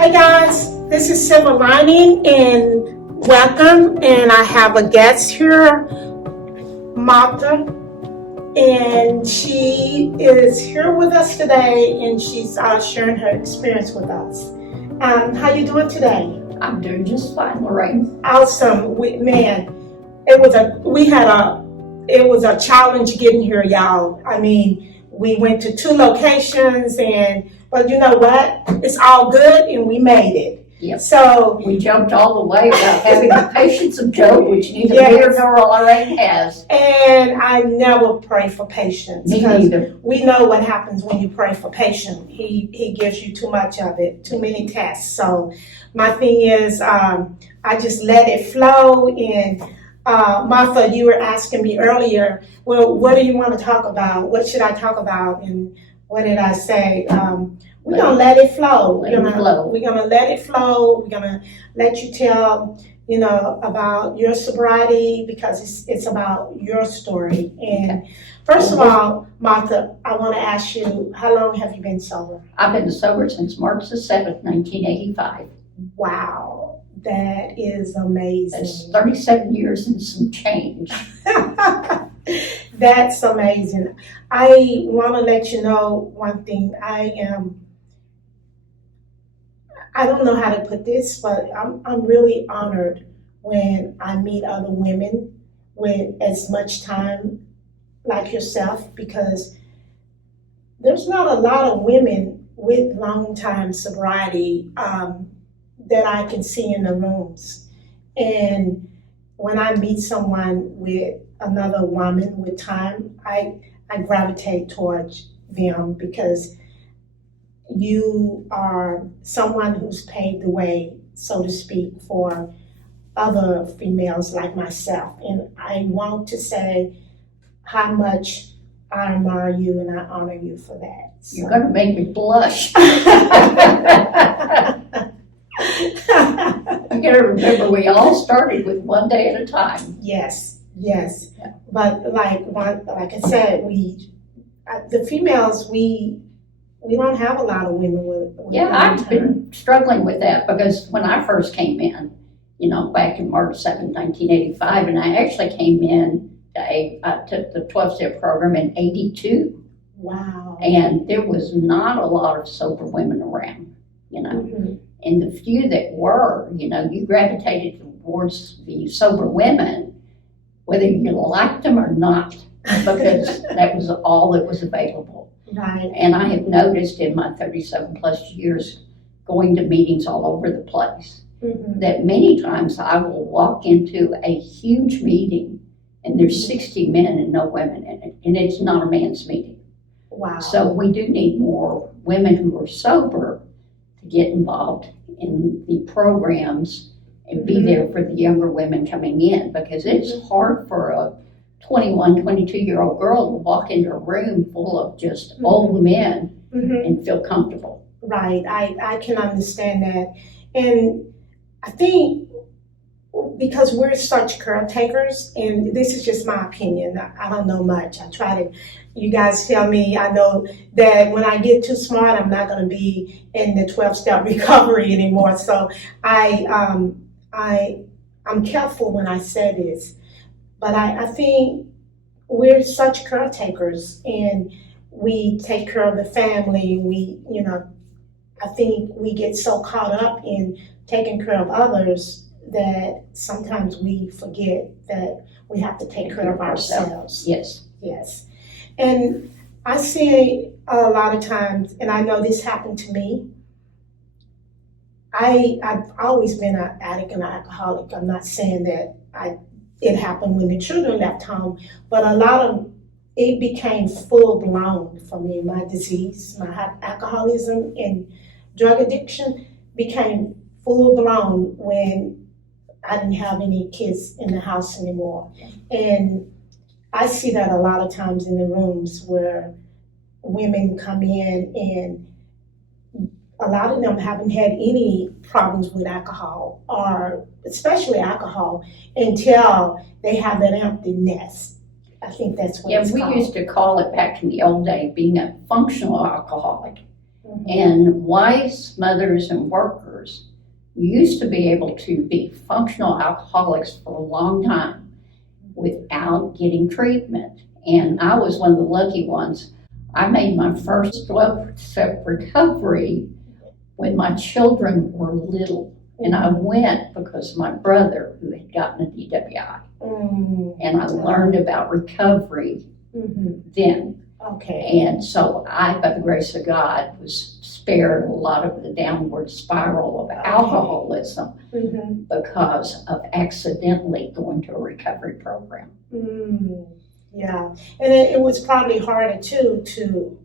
Hey guys, this is Silver Lining and welcome. And I have a guest here, Martha, and she is here with us today, and she's sharing her experience with us. How you doing today? I'm doing just fine, Lorene. Awesome, it was a challenge getting here, y'all. I mean, we went to 2 locations, but you know what? It's all good, and we made it. Yep. So we jumped all the way without having the patience of Job, which neither me nor Lorene has. And I never pray for patience. Me neither. We know what happens when you pray for patience. He gives you too much of it, too many tests. So my thing is, I just let it flow. And Martha, you were asking me earlier, well, what do you want to talk about? What should I talk about? And what did I say? We're going to let it flow. We're going to let it flow. We're going to let you tell, about your sobriety, because it's about your story. And first of all, Martha, I want to ask you, how long have you been sober? I've been sober since March the 7th, 1985. Wow, that is amazing. That's 37 years and some change. That's amazing. I want to let you know one thing. I don't know how to put this, but I'm really honored when I meet other women with as much time like yourself, because there's not a lot of women with long time sobriety that I can see in the rooms. And when I meet someone with another woman with time, I gravitate towards them, because you are someone who's paved the way, so to speak, for other females like myself. And I want to say how much I admire you and I honor you for that. So. You're going to make me blush. You got to remember, we all started with one day at a time. Yes. Yeah. But like I said, the females, we don't have a lot of women with I've been struggling with that, because when I first came in, back in March 7, 1985, and I actually came in, I took the 12-step program in 82. Wow. And there was not a lot of sober women around, Mm-hmm. And the few that were, you gravitated towards the sober women, whether you liked them or not, because that was all that was available. Right. And I have noticed in my 37 plus years going to meetings all over the place, that many times I will walk into a huge meeting and there's 60 men and no women in it, and it's not a man's meeting. Wow. So we do need more women who are sober to get involved in the programs and be there for the younger women coming in, because it's hard for a 21, 22-year-old girl to walk into a room full of just old men and feel comfortable. Right, I can understand that. And I think because we're such caretakers, and this is just my opinion, I don't know much. You guys tell me, I know that when I get too smart, I'm not going to be in the 12-step recovery anymore. So I'm careful when I say this. But I think we're such caretakers, and we take care of the family. I think we get so caught up in taking care of others that sometimes we forget that we have to take care of ourselves. Yes. And I see a lot of times, and I know this happened to me, I've always been an addict and an alcoholic. I'm not saying that it happened when the children left home, but a lot of it became full blown for me. My disease, my alcoholism and drug addiction became full blown when I didn't have any kids in the house anymore. And I see that a lot of times in the rooms where women come in, and a lot of them haven't had any problems with alcohol, or especially alcohol, until they have that empty nest. I think that's what it's called. We used to call it, back in the old day, being a functional alcoholic. And wives, mothers, and workers used to be able to be functional alcoholics for a long time without getting treatment. And I was one of the lucky ones. I made my first 12-step recovery when my children were little. And I went because of my brother who had gotten a DWI. And I learned about recovery then. Okay. And so I, by the grace of God, was spared a lot of the downward spiral of alcoholism because of accidentally going to a recovery program. Yeah, and it was probably harder too to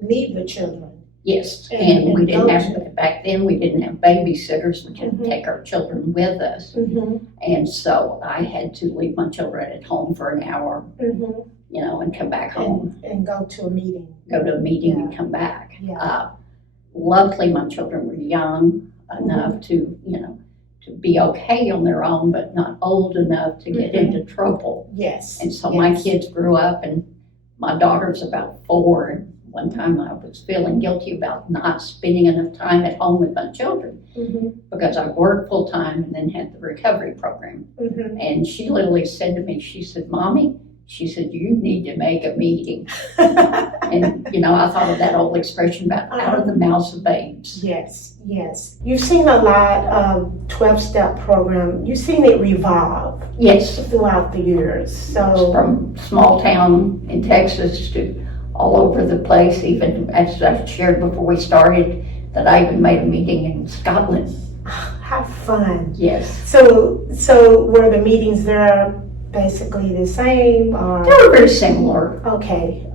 leave the children. Yes, and we didn't have, back then we didn't have babysitters. We couldn't take our children with us. And so I had to leave my children at home for an hour, you know, and come back home. And go to a meeting. Go to a meeting and come back. Yeah. Luckily, my children were young enough to, you know, to be okay on their own, but not old enough to get into trouble. Yes. And so my kids grew up, and my daughter's about 4. And one time I was feeling guilty about not spending enough time at home with my children because I worked full time and then had the recovery program. And she literally said to me, she said, "Mommy," she said, "you need to make a meeting." And, you know, I thought of that old expression about out of the mouths of babes. Yes, yes. You've seen a lot of 12-step program. You've seen it revolve. Yes. Throughout the years. So from small town in Texas to all over the place, even as I shared before we started, that I even made a meeting in Scotland. How fun. Yes. So were the meetings there basically the same, or? They were very similar. Okay.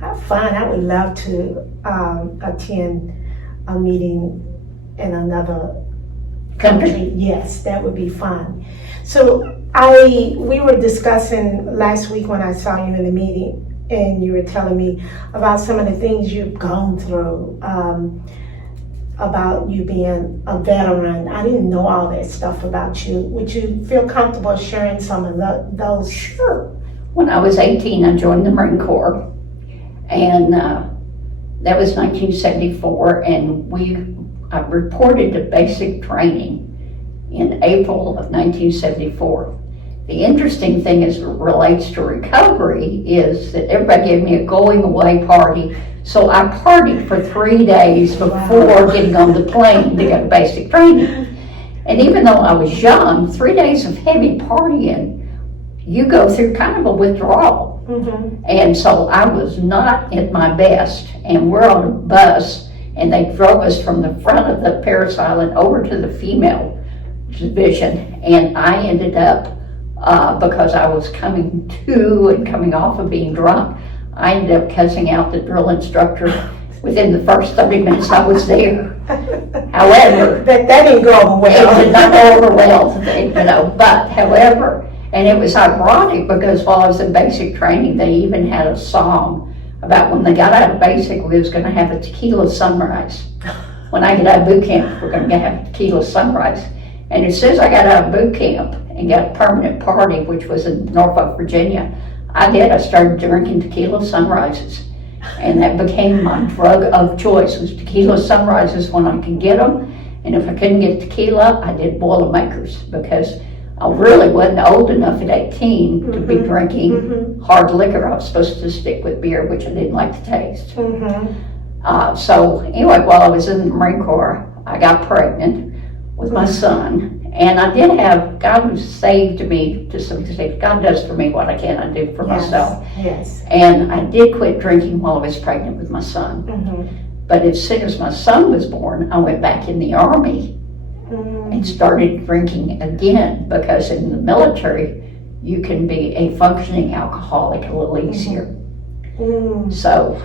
How fun. I would love to attend a meeting in another country. Yes, that would be fun. So we were discussing last week when I saw you in the meeting, and you were telling me about some of the things you've gone through, about you being a veteran. I didn't know all that stuff about you. Would you feel comfortable sharing some of those? Sure. When I was 18, I joined the Marine Corps, and that was 1974, and I reported to basic training in April of 1974. The interesting thing as it relates to recovery is that everybody gave me a going away party. So I partied for 3 days before getting on the plane to go to basic training. And even though I was young, 3 days of heavy partying, you go through kind of a withdrawal. And so I was not at my best. And we're on a bus, and they drove us from the front of the Paris Island over to the female division. And I ended up, because I was coming to and coming off of being drunk, I ended up cussing out the drill instructor within the first 30 minutes I was there. However, that didn't go over well. It did not go over well, you know, but however, and it was ironic because while I was in basic training, they even had a song about when they got out of basic, we was gonna have a tequila sunrise. When I get out of boot camp, we're gonna have a tequila sunrise. And as soon as I got out of boot camp and got a permanent party, which was in Norfolk, Virginia, I started drinking tequila sunrises. And that became my drug of choice, was tequila sunrises when I could get them. And if I couldn't get tequila, I did Boilermakers, because I really wasn't old enough at 18 to be drinking hard liquor. I was supposed to stick with beer, which I didn't like the taste. So anyway, while I was in the Marine Corps, I got pregnant with my son. And I did have, God saved me to some extent. God does for me what I cannot do for myself. Yes. And I did quit drinking while I was pregnant with my son. But as soon as my son was born, I went back in the Army and started drinking again, because in the military, you can be a functioning alcoholic a little easier. So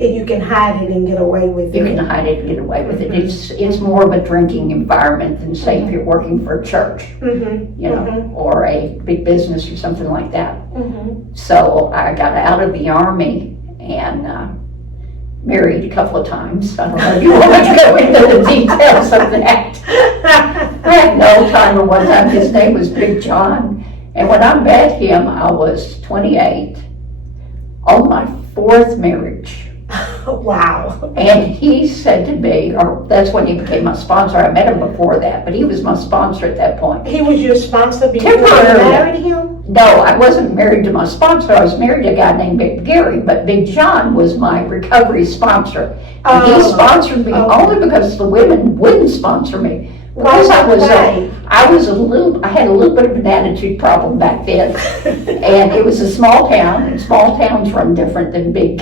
you can hide it and get away with it. You can hide it and get away with it. It's more of a drinking environment than, say, if you're working for a church, you know, or a big business or something like that. So I got out of the Army and married a couple of times. I don't know if you want to go into the details of that. I had no time at one time. His name was Big John. And when I met him, I was 28. On my 4th marriage, Wow. And he said to me, or that's when he became my sponsor. I met him before that, but he was my sponsor at that point. He was your sponsor before you Temporarily. married him? No, I wasn't married to my sponsor. I was married to a guy named Big Gary, but Big John was my recovery sponsor. And he sponsored me only because the women wouldn't sponsor me. Because I had a little bit of an attitude problem back then. And it was a small town, and small towns run different than big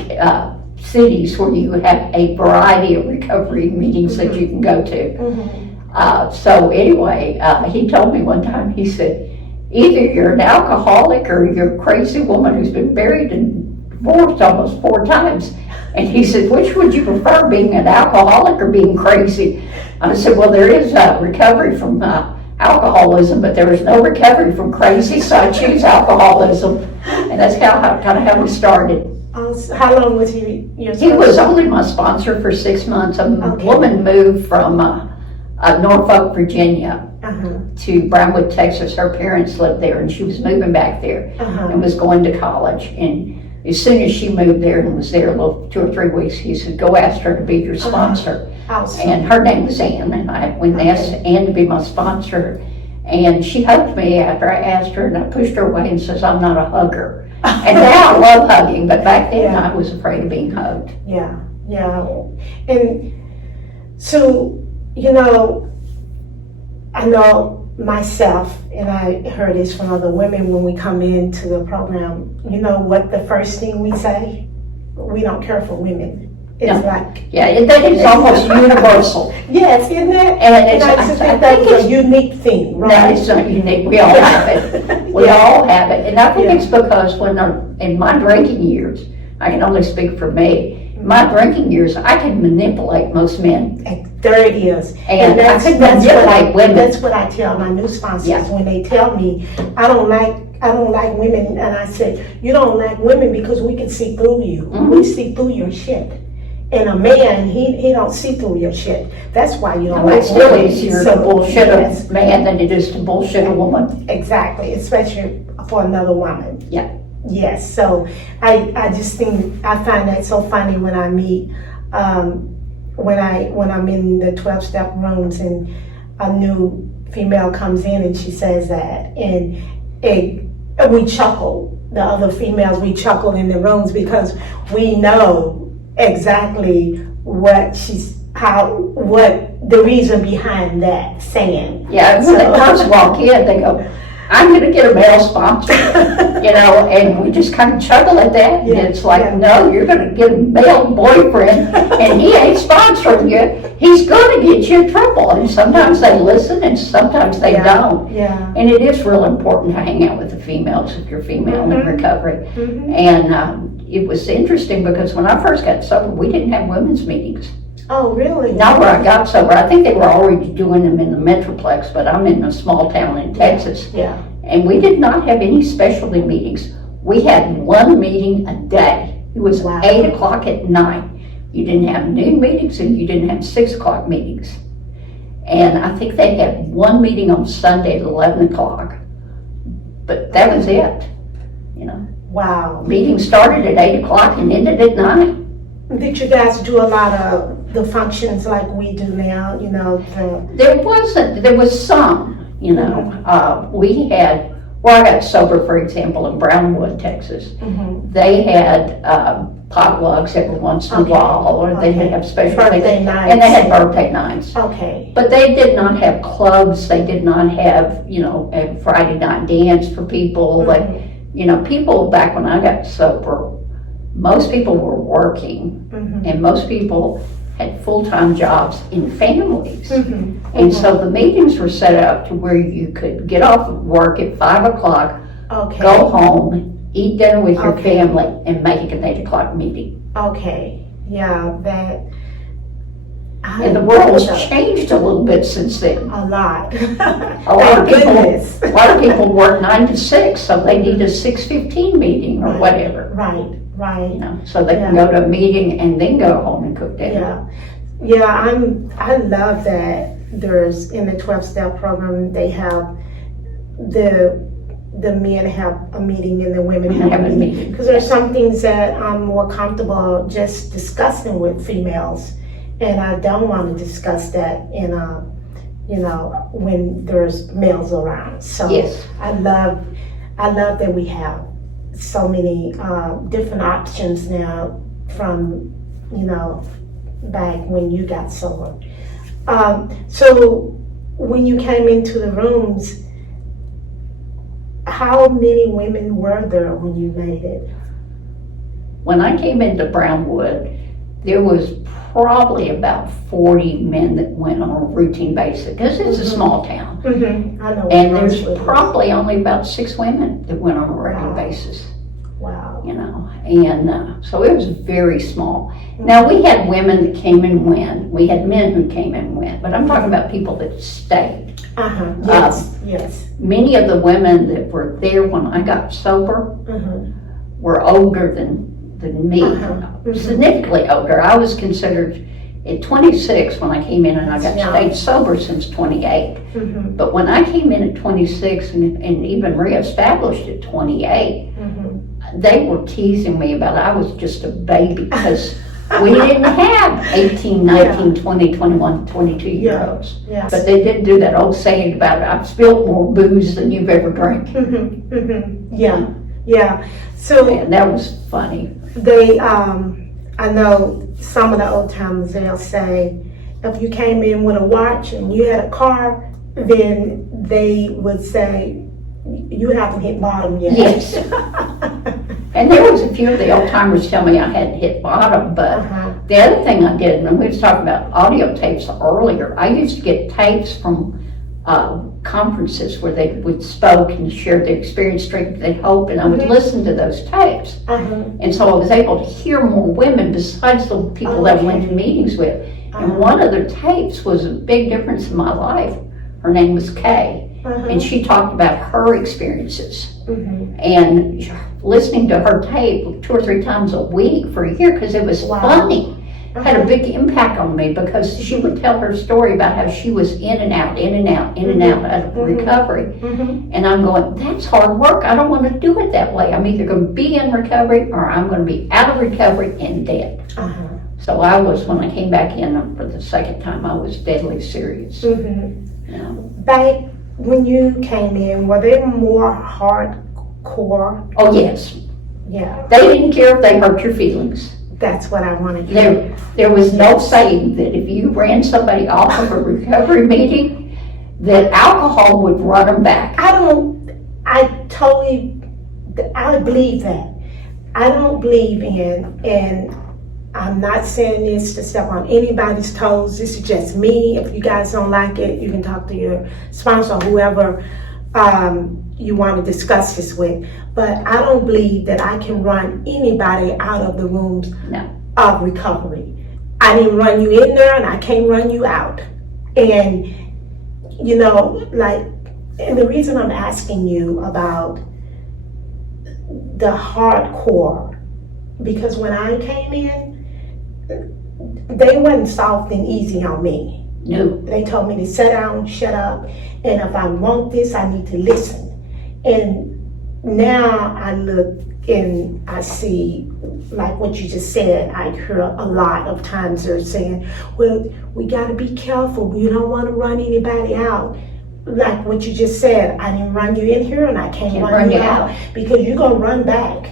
cities where you have a variety of recovery meetings that you can go to. So anyway, he told me one time, he said, either you're an alcoholic or you're a crazy woman who's been married and divorced almost 4 times. And he said, which would you prefer, being an alcoholic or being crazy? I said, well, there is recovery from alcoholism, but there is no recovery from crazy, so I choose alcoholism. And that's kind of how we started. How long was he your sponsor? He was only my sponsor for 6 months. A woman moved from Norfolk, Virginia to Brownwood, Texas. Her parents lived there, and she was moving back there and was going to college. And as soon as she moved there and was there 2 or 3 weeks, he said, go ask her to be your sponsor. And her name was Ann, and I went and asked Ann to be my sponsor. And she hugged me after I asked her, and I pushed her away and says, I'm not a hugger. And now I love hugging, but back then I was afraid of being hugged. Yeah. And so, you know, I know myself, and I heard this from other women when we come into the program, you know what the first thing we say? We don't care for women. It's like... Yeah, that is almost universal. Yes, isn't it? And I just think that's a unique thing, right? That is not unique. We all have it. We all have it. And I think it's because in my drinking years, I can only speak for me, in my drinking years, I could manipulate most men. There it is. And I could manipulate women. That's what I tell my new sponsors when they tell me, I don't like women. And I said, you don't like women because we can see through you. We see through your shit. And a man, he don't see through your shit. That's why you don't like it's still women. easier to bullshit a man than it is to bullshit a woman. Exactly, especially for another woman. Yeah. Yes, so I just think, I find that so funny when I meet, when I'm in the 12-step rooms and a new female comes in and she says that, and we chuckle, the other females, we chuckle in the rooms because we know exactly what the reason behind that saying. Yeah, when the girls walk in, they go, I'm going to get a male sponsor, and we just kind of chuckle at that. And it's like, no, you're going to get a male boyfriend, and he ain't sponsoring you. He's going to get you in trouble. And sometimes they listen, and sometimes they don't. Yeah. And it is real important to hang out with the females if you're female in recovery. And it was interesting because when I first got sober, we didn't have women's meetings. Oh, really? Not where I got sober. I think they were already doing them in the Metroplex, but I'm in a small town in Texas. Yeah. And we did not have any specialty meetings. We had one meeting a day. It was 8 o'clock at night. You didn't have noon meetings and you didn't have 6 o'clock meetings. And I think they had one meeting on Sunday at 11 o'clock. But that was it, Wow. Meeting started at 8 o'clock and ended at 9. Did you guys do a lot of the functions like we do now, There was some, we had, where I got sober, for example, in Brownwood, Texas, they had potlucks every once in a while, or they would have special birthday nights. And they had birthday nights. Okay. But they did not have clubs, they did not have, a Friday night dance for people, people back when I got sober, most people were working, and most people had full-time jobs in families. And so the meetings were set up to where you could get off of work at 5 o'clock, go home, eat dinner with your family, and make it an 8 o'clock meeting. Okay, yeah, that... And the world has changed a little bit since then. A lot. A lot of people work 9 to 6, so they need a 6:15 meeting or whatever. Right. So they can go to a meeting and then go home and cook dinner. Yeah, I love that there's, in the 12-step program, they have the men have a meeting and the women have Have a a meeting. meeting. Because there's some things that I'm more comfortable just discussing with females, and I don't want to discuss that in a, when there's males around. So Yes. I love that we have so many different options now from, back when you got sober. So when you came into the rooms, how many women were there when you made it? When I came into Brownwood, there was probably about 40 men that went on a routine basis, because it's a small town. Mm-hmm. I know. And there's probably only about 6 women that went on a regular Wow. basis, Wow. and so it was very small. Now, we had women that came and went, we had men who came and went, but I'm talking about people that stayed. Uh-huh. Yes. Yes. Many of the women that were there when I got sober Mm-hmm. were older than me, Uh-huh. significantly older. I was considered at 26 when I came in, and I got Yeah. stayed sober since 28. Mm-hmm. But when I came in at 26 and even reestablished at 28, Mm-hmm. they were teasing me about I was just a baby, because we didn't have 18, 19, 20, 21, 22-year-olds. Yes. But they did do that old saying about I've spilled more booze than you've ever drank. Mm-hmm. Mm-hmm. Yeah. Yeah. So And that was funny. they, I know some of the old timers, they'll say, if you came in with a watch and you had a car, then they would say, you haven't hit bottom yet. Yes. And there was a few of the old timers tell me I hadn't hit bottom, but Uh-huh. the other thing I did, and we was talking about audio tapes earlier, I used to get tapes from conferences where they would spoke and shared their experience, strength, they hope, and I would listen to those tapes. Uh-huh. And so I was able to hear more women besides the people that I went to meetings with. And one of their tapes was a big difference in my life. Her name was Kay, Uh-huh. and she talked about her experiences. Mm-hmm. And listening to her tape 2 or 3 times a week for a year, because it was Wow. funny, had a big impact on me, because she would tell her story about how she was in and out, in and out, in and out of recovery. Mm-hmm. And I'm going, that's hard work. I don't want to do it that way. I'm either going to be in recovery or I'm going to be out of recovery and dead. Uh-huh. So I was, when I came back in for the second time, I was deadly serious. Mm-hmm. You know. Back when you came in, were they more hardcore? Oh, yes. Yeah, They didn't care if they hurt your feelings. that's what I wanted to hear. There was no saying that if you ran somebody off of a recovery meeting, that alcohol would run them back. I believe that. I don't believe in, and I'm not saying this to step on anybody's toes, this is just me. If you guys don't like it, you can talk to your sponsor or whoever you want to discuss this with. But I don't believe that I can run anybody out of the rooms No. of recovery. I didn't run you in there and I can't run you out. And, and the reason I'm asking you about the hardcore, because when I came in, they wasn't soft and easy on me. No. They told me to sit down, shut up, and if I want this, I need to listen. And now I look and I see, like what you just said, I hear a lot of times they're saying, well, we got to be careful. We don't want to run anybody out. Like what you just said, I didn't run you in here and I can't run you out because you're going to run back.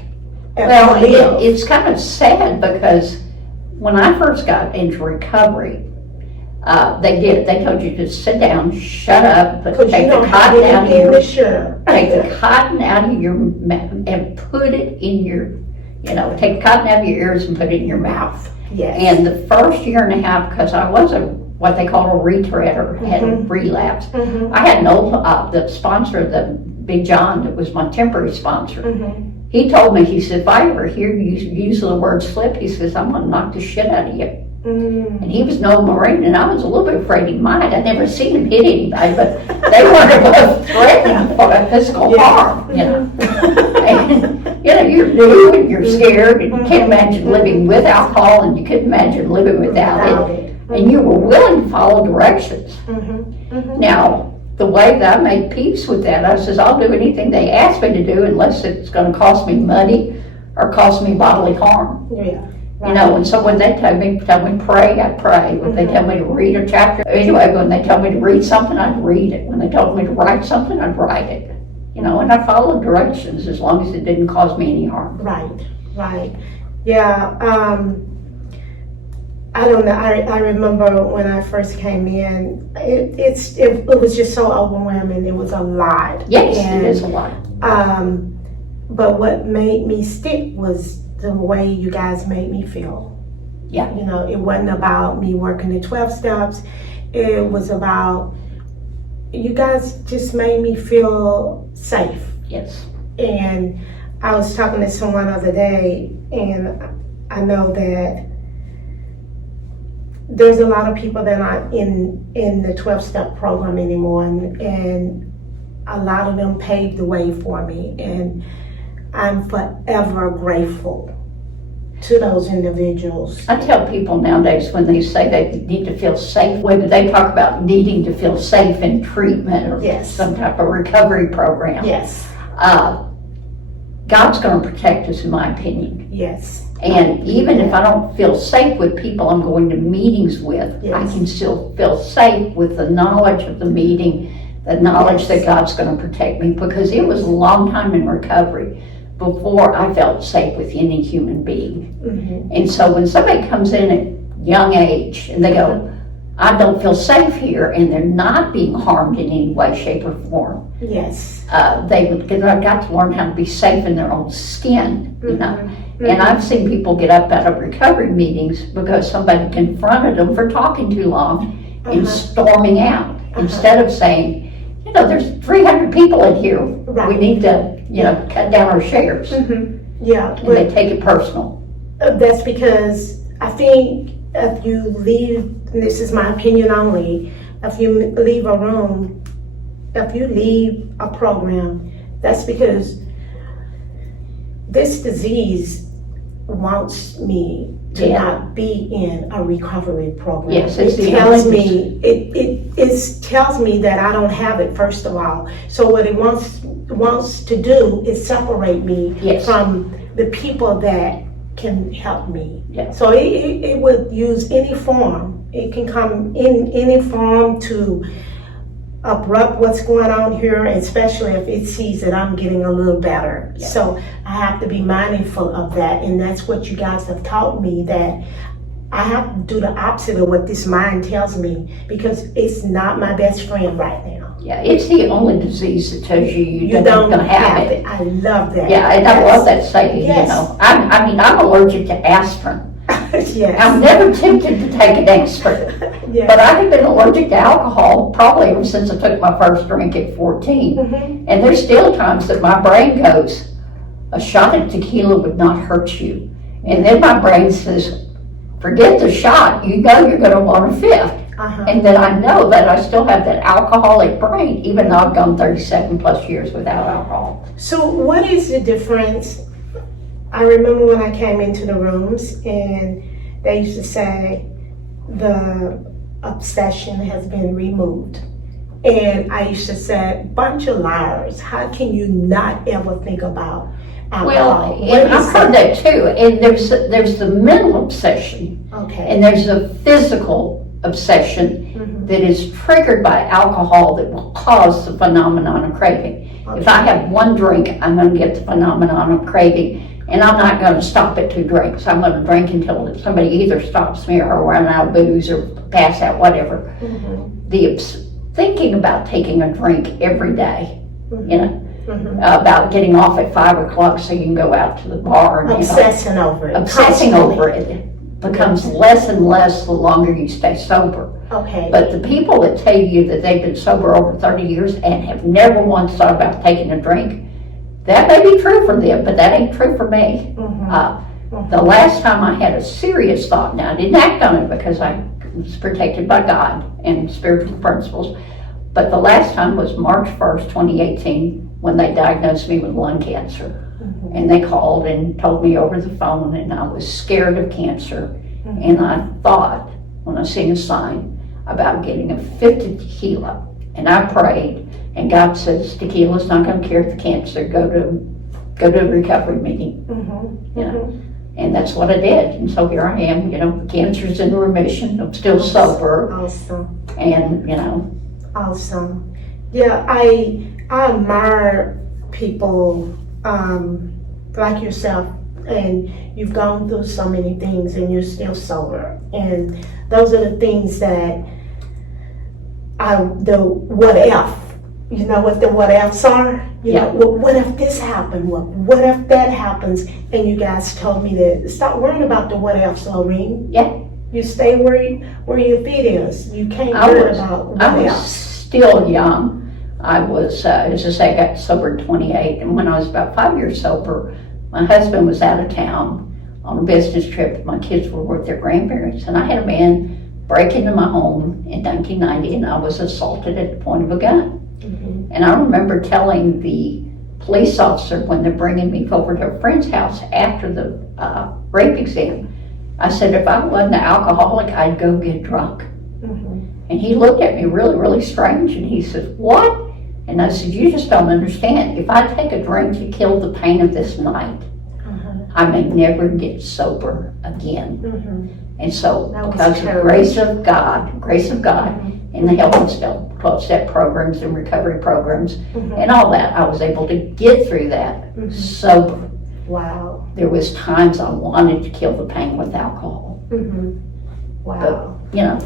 Well, it's kind of sad, because when I first got into recovery, they told you to sit down, shut up, take the cotton out of your take the cotton out of your mouth and put it in your, take the cotton out of your ears and put it in your mouth. Yes. And the first year and a half, because I was what they call a retread, or had a relapse, I had an old, the sponsor, the Big John, that was my temporary sponsor. He told me, he said, if I ever hear you use the word slip, he says, I'm going to knock the shit out of you. And he was no Marine, and I was a little bit afraid he might. I'd never seen him hit anybody, but they weren't able to threaten him for a physical harm, And, you're new and you're scared, and you can't imagine living with alcohol, and you couldn't imagine living without it. And you were willing to follow directions. Now, the way that I made peace with that, I says, I'll do anything they ask me to do unless it's gonna cost me money or cost me bodily harm. Yeah. You know, and so when they tell me pray, I pray. When they tell me to read a chapter, anyway, when they tell me to read something, I'd read it. When they told me to write something, I'd write it. You know, and I followed directions as long as it didn't cause me any harm. Right. Yeah, I don't know, I remember when I first came in, it was just so overwhelming, it was a lot. Yes, it is a lot. But what made me stick was the way you guys made me feel. Yeah. You know, it wasn't about me working the 12 steps, it was about, you guys just made me feel safe. Yes. And I was talking to someone the other day, and I know that there's a lot of people that aren't in the 12-step program anymore, and a lot of them paved the way for me, and I'm forever grateful to those individuals. I tell people nowadays when they say they need to feel safe, whether they talk about needing to feel safe in treatment or Yes. some type of recovery program. Yes. God's going to protect us, in my opinion. Yes. And even if I don't feel safe with people I'm going to meetings with, Yes. I can still feel safe with the knowledge of the meeting, the knowledge that God's going to protect me, because it was a long time in recovery before I felt safe with any human being. Mm-hmm. And so when somebody comes in at young age and they go, I don't feel safe here, and they're not being harmed in any way, shape, or form, Yes. they've got to learn how to be safe in their own skin, you know. Mm-hmm. And I've seen people get up out of recovery meetings because somebody confronted them for talking too long and storming out, instead of saying, you know, there's 300 people in here. Right. We need to, you know, cut down our shares. Mm-hmm. Yeah. And they take it personal. That's because I think if you leave, and this is my opinion only, if you leave a room, if you leave a program, that's because this disease wants me to not be in a recovery program. Yes, it tells me it tells me that I don't have it, first of all. So what it wants to do is separate me from the people that can help me. Yes. So it would use any form. It can come in any form to abrupt what's going on here, especially if it sees that I'm getting a little better. Yes. So I have to be mindful of that, and that's what you guys have taught me, that I have to do the opposite of what this mind tells me, because it's not my best friend right now. Yeah, it's the only disease that tells you you don't gonna have it. I love that. Yeah, and I love that saying, Yes. you know. I mean, I'm allergic to aspirin. Yes. I'm never tempted to take an aspirin. Yes. But I have been allergic to alcohol probably ever since I took my first drink at 14. Mm-hmm. And there's still times that my brain goes, a shot of tequila would not hurt you. And then my brain says, forget the shot, you know you're going to want a fifth. Uh-huh. And then I know that I still have that alcoholic brain, even though I've gone 37 plus years without alcohol. So what is the difference? I remember when I came into the rooms and they used to say the obsession has been removed. And I used to say, bunch of liars, how can you not ever think about alcohol? Well, and I've heard that too. And there's the mental obsession, Okay. and there's the physical obsession that is triggered by alcohol that will cause the phenomenon of craving. Okay. If I have one drink, I'm going to get the phenomenon of craving, and I'm not going to stop at 2 drinks. I'm going to drink until somebody either stops me or run out of booze or pass out, whatever. The thinking about taking a drink every day, you know, about getting off at 5 o'clock so you can go out to the bar. And, Obsessing over it. Obsessing over it becomes less and less the longer you stay sober. Okay. But the people that tell you that they've been sober over 30 years and have never once thought about taking a drink, that may be true for them, but that ain't true for me. The last time I had a serious thought, now I didn't act on it because I was protected by God and spiritual principles, but the last time was March 1st, 2018, when they diagnosed me with lung cancer. And they called and told me over the phone, and I was scared of cancer. And I thought, when I seen a sign, about getting a fifth of tequila And I prayed, and God says, tequila's not gonna cure the cancer, go to a recovery meeting. Mm-hmm. You know, and that's what I did, and so here I am, you know, cancer's in remission, I'm still sober, Awesome. and, you know. Awesome. Yeah, I admire people like yourself, and you've gone through so many things and you're still sober. And those are the things that the what if, you know what the what ifs are? You know, well, what if this happened? What if that happens? And you guys told me to stop worrying about the what ifs, Lorene. Yeah. You stay where your feet is. You can't worry about what I was ifs. still young. I was, as I say, I got sober at 28, and when I was about 5 years sober, my husband was out of town on a business trip. My kids were with their grandparents, and I had a man break into my home in 1990, and I was assaulted at the point of a gun. Mm-hmm. And I remember telling the police officer when they're bringing me over to a friend's house after the rape exam, I said, if I wasn't an alcoholic, I'd go get drunk. Mm-hmm. And he looked at me really, really strange, and he said, what? And I said, you just don't understand. If I take a drink to kill the pain of this night, I may never get sober again. Mm-hmm. And so, That was because of the terrible. grace of God, and the help and 12-step programs and recovery programs, Mm-hmm. and all that, I was able to get through that Mhm. sober. Wow. There was times I wanted to kill the pain with alcohol. Mm-hmm. Wow. You know,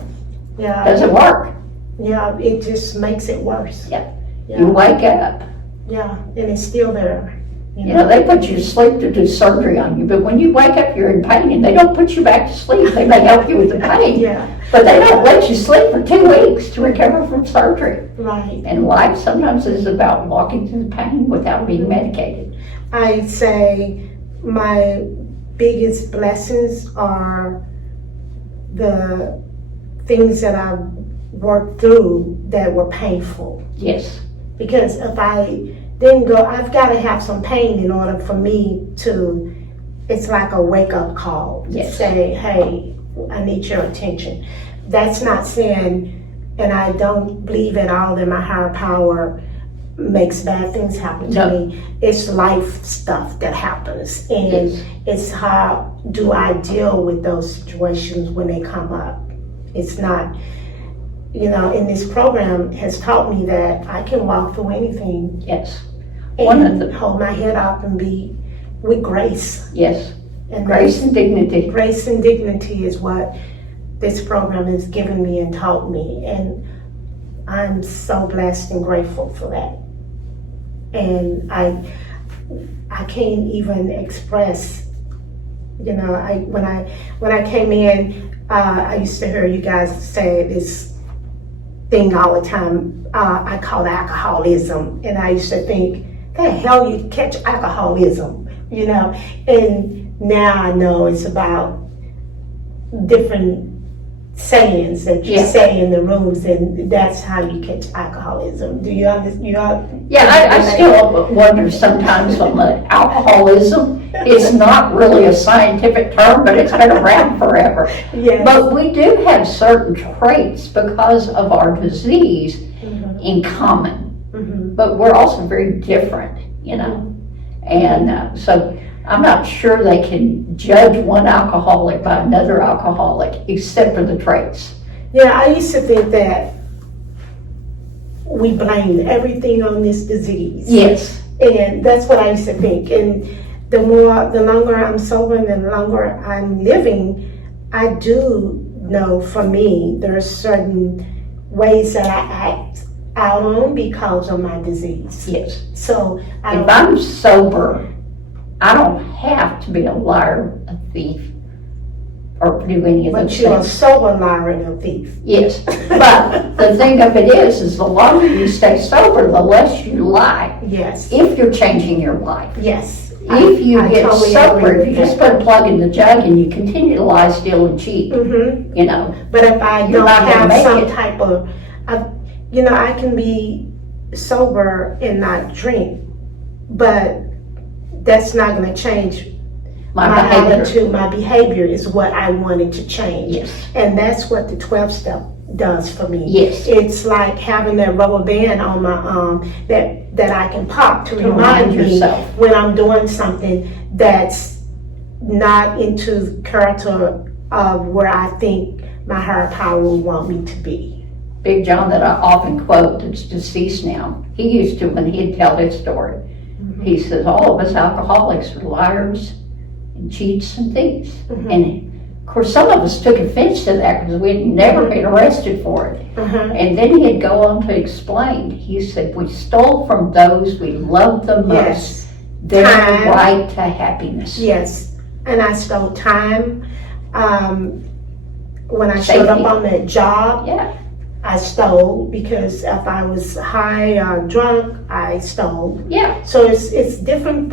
Yeah. doesn't work. Yeah, it just makes it worse. Yeah. Yeah. You wake up. Yeah, and it's still there. You know, they put you to sleep to do surgery on you, but when you wake up, you're in pain, and they don't put you back to sleep. They may help you with the pain, Yeah, but they don't let you sleep for 2 weeks to recover from surgery. right. And life sometimes is about walking through the pain without being medicated. I say my biggest blessings are the things that I worked through that were painful. Yes. Because if I didn't go, I've got to have some pain in order for me to, it's like a wake-up call to Yes. say, hey, I need your attention. That's not saying, and I don't believe at all that my higher power makes bad things happen to No. me. It's life stuff that happens, and Yes. it's how do I deal with those situations when they come up. It's not, you know, and this program has taught me that I can walk through anything Yes. One of and the- hold my head up and be with grace. Yes. And Grace and dignity. grace and dignity is what this program has given me and taught me, and I'm so blessed and grateful for that. And I can't even express, you know, when I came in, I used to hear you guys say this thing all the time. I call it alcoholism, and I used to think, the hell you catch alcoholism, you know? And now I know it's about different sayings that you Yeah. say in the rooms, and that's how you catch alcoholism. Do you understand? Yeah, I still wonder sometimes on the alcoholism. It's not really a scientific term, but it's been around forever. Yes. But we do have certain traits because of our disease Mhm. in common. Mhm. But we're also very different, you know. And so I'm not sure they can judge one alcoholic by another alcoholic except for the traits. Yeah, I used to think that we blamed everything on this disease. Yes. And that's what I used to think. And the longer I'm sober and the longer I'm living, I do know for me, there are certain ways that I act out on because of my disease. Yes. So If I'm sober, I don't have to be a liar, a thief, or do any of those but you're a things. sober liar and a thief. Yes, but the thing of it is the longer you stay sober, the less you lie. Yes. If you're changing your life. Yes. If you I get totally sober, agree if you with just that. put a plug in the jug and you continue to lie, steal, and cheat, Mm-hmm. you know, But if I You're don't not gonna have make some it. type of, you know, I can be sober and not drink, but that's not going to change my behavior. attitude. My behavior is what I wanted to change. Yes, And that's what the 12 step does for me. Yes. It's like having that rubber band on my arm that I can pop to remind me yourself when I'm doing something that's not into character of where I think my higher power will want me to be. Big John, that I often quote, that's deceased now, he used to, when he'd tell his story, he says, all of us alcoholics are liars and cheats and thieves. And of course, some of us took offense to that because we'd never been arrested for it. And then he'd go on to explain, he said, we stole from those we loved the most, Yes. their Time. right to happiness. Yes, and I stole time. When I showed up on that job, Yeah, I stole because if I was high or drunk, I stole. yeah, So it's different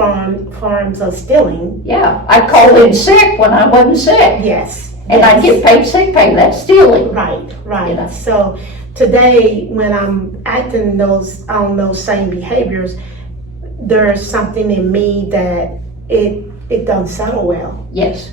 forms of stealing. yeah. I called in sick when I wasn't sick. Yes. And I get paid sick pay, that's stealing. Right. You know. So today, when I'm acting on those same behaviors, there's something in me that it doesn't settle well. Yes.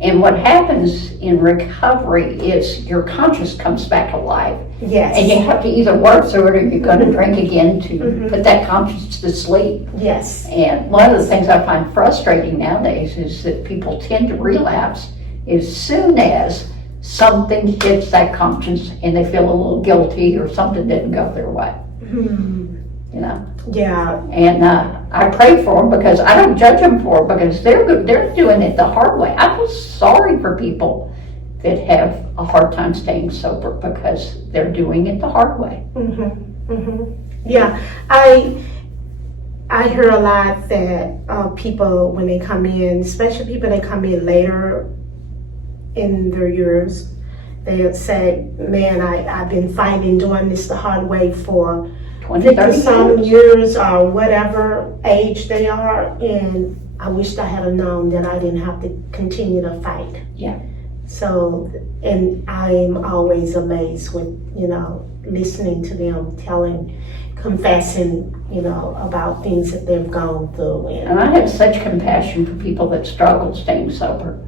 And what happens in recovery is your conscience comes back alive. Yes. And you have to either work through it or you're going to drink again to put that conscience to sleep. Yes. And one of the things I find frustrating nowadays is that people tend to relapse as soon as something hits that conscience and they feel a little guilty or something didn't go their way. You know? Yeah. And I pray for them because I don't judge them for it because they're doing it the hard way. I feel sorry for people that have a hard time staying sober because they're doing it the hard way. Yeah, I hear a lot that people when they come in, especially people that come in later in their years, they'll say, "Man, I've been fighting doing this the hard way for 20, 30 some years. years or whatever age they are, and I wished I had known that I didn't have to continue to fight." Yeah. So, and I'm always amazed with, listening to them confessing, about things that they've gone through. And I have such compassion for people that struggle staying sober.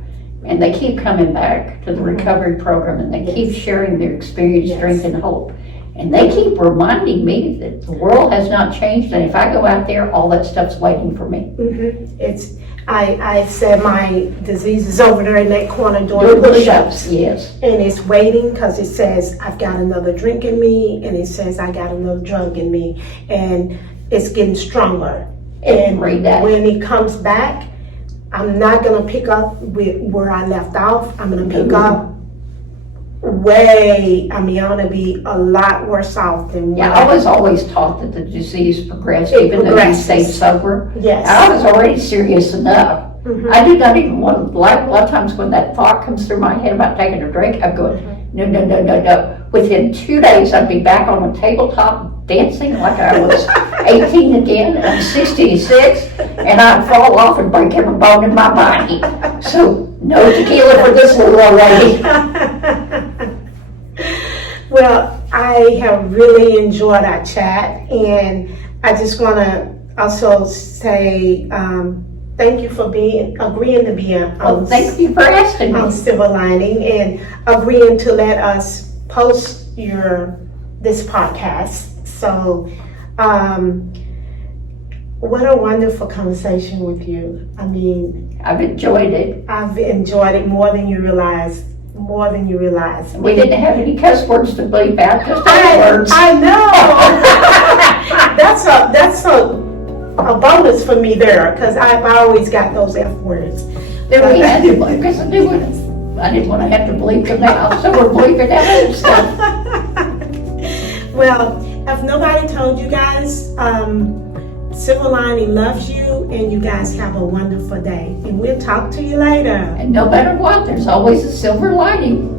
And they keep coming back to the recovery program and they keep sharing their experience, strength, and hope. And they keep reminding me that the world has not changed, and if I go out there, all that stuff's waiting for me. I said my disease is over there in that corner doing Doing push-ups. push-ups, yes. And it's waiting because it says I've got another drink in me, and it says I got another drug in me, and it's getting stronger. And Every day. when it comes back, I'm not gonna pick up with where I left off. I'm gonna pick up I'm gonna be a lot worse off than Yeah, I was always taught that the disease progressed even though you stayed sober. Yes. I was already serious enough. I do not even want, a lot of times when that thought comes through my head about taking a drink, I'm going, no. Within 2 days, I'd be back on a tabletop dancing like I was 18 again, and I'm 66, and I'd fall off and break every bone in my body. So, no tequila for this little old lady. Well, I have really enjoyed our chat, and I just want to also say thank you for agreeing to be on Thank you for asking me. Silver Lining and agreeing to let us post this podcast. So, what a wonderful conversation with you. I mean, I've enjoyed it. I've enjoyed it more than you realize. We didn't have any cuss words to bleep out, just F words. I know. that's a bonus for me there, because I've always got those F words. Then we had to bleep, because I didn't want to have to bleep them out, so we're bleeping out other stuff. Well, if nobody told you guys, Silver Lining loves you, and you guys have a wonderful day. And we'll talk to you later. And no matter what, there's always a silver lining.